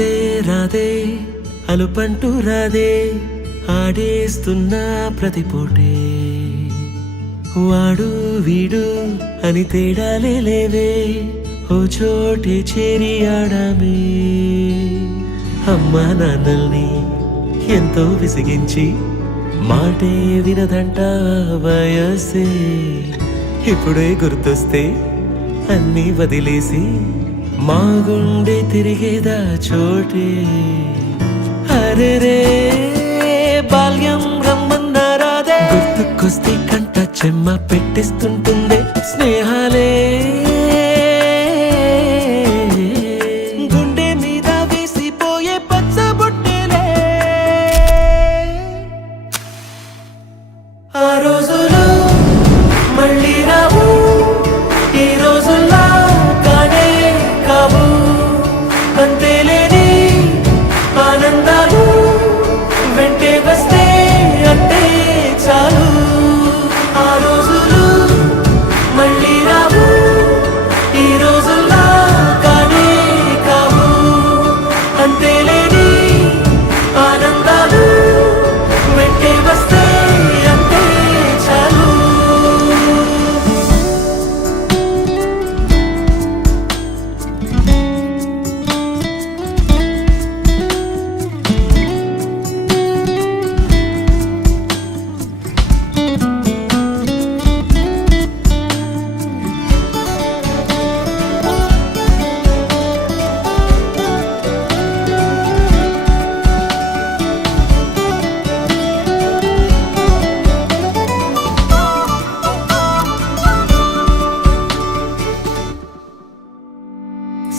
రాధే రాధే అలుపంటూ రాధే ఆడేస్తున్నా ప్రతి పూటే వాడు వీడు అని తేడాలే లేవే ఓ చోటే చేరి ఆడామే అమ్మా నాన్నల్ని ఎంతో విసిగించి మాటే వినదంట వయసే ఇప్పుడే గుర్తొస్తే అన్నీ వదిలేసి మా గుండె తిరిగేదా చోటే అరెరే బాల్యం రమ్మన్నారాదే గుర్తుకొస్తే కంట చెమ్మ పెట్టిస్తుంటుందే స్నేహాలే గుండె మీద వేసిపోయే పచ్చబొట్టెలే ఆ రోజులు మళ్ళీ రావు ఈ రోజుల్లా కానే కావు అంతేలేని ఆనందాలు వెంటే వస్తే అంటే చాలు ఆ రోజులు మళ్ళీ రావు ఈ రోజుల్లా కానే కావు అంతేలేని ఆనందాలు వెంటే వస్తే అంటే చాలు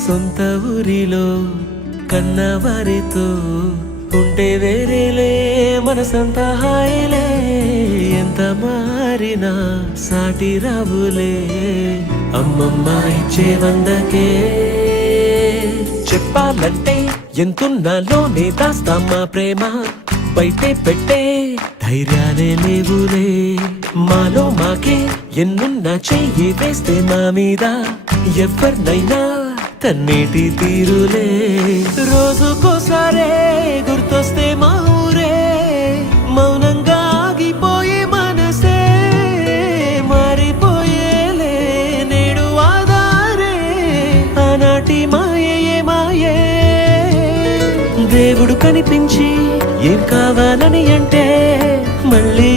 సొంత ఊరిలో కన్నవారితో ఉంటే వేరేలే మనసంత హాయిలే ఎంత మారినా సాటి రావులే అమ్మమ్మ ఇచ్చే వందకే చెప్పాలంటే ఎంతున్నాలోనే దాస్తామా ప్రేమ బయటే పెట్టే ధైర్యాలే లేవులే మాలో మాకే ఎన్నున్నా చెయ్యి వేస్తే మా మీద ఎవరినైనా తన్నేటి తీరులే రోజుకోసారే గుర్తొస్తే మా ఊరే మౌనంగా ఆగిపోయే మనసే మారిపోయేలే నేడు ఆధారే ఆనాటి మాయే మాయే దేవుడు కనిపించి ఏం కావాలని అంటే మళ్ళీ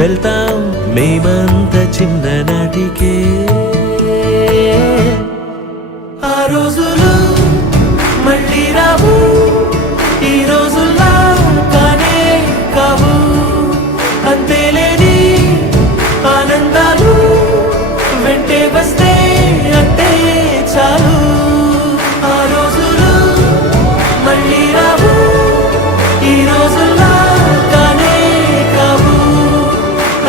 వెళ్తాం మేమంత చిన్ననాటికే ఆ రోజులు మళ్ళీ రావు ఈ రోజుల్లా కానే కావు అంతేలేని ఆనందాలు వెంటే వస్తే అంటే చాలు ఆ రోజులు మళ్ళీ రావు ఈ రోజుల్లా కానే కావు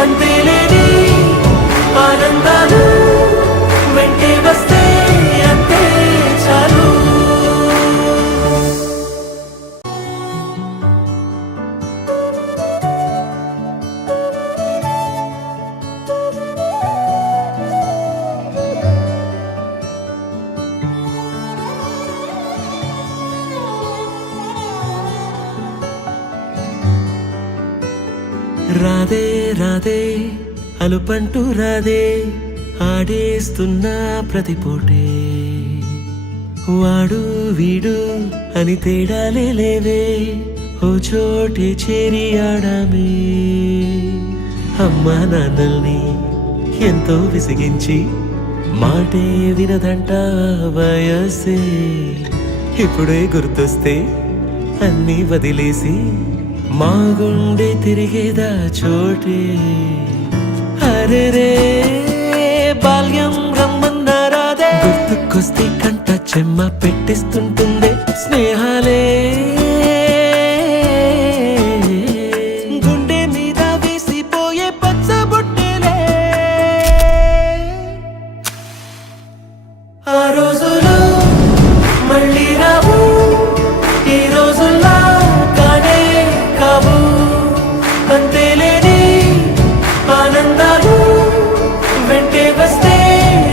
అంతేలేని ఆనందాలు వెంటే వస్తే అంటే చాలు రాధే రాధే అలుపంటూ రాధే ఆడేస్తున్నా ప్రతి పూటే వాడు వీడు అని తేడాలే లేవే ఓ చోటే చేరి ఆడామే అమ్మా నాన్నల్ని ఎంతో విసిగించి మాటే వినదంట వయసే ఇప్పుడే గుర్తొస్తే అన్నీ వదిలేసి మా గుండె తిరిగేదా చోటే అరెరే బాల్యం రమ్మన్నారాదే గుర్తుకొస్తే కంట చెమ్మ పెట్టిస్తుంటుందే స్నేహాలే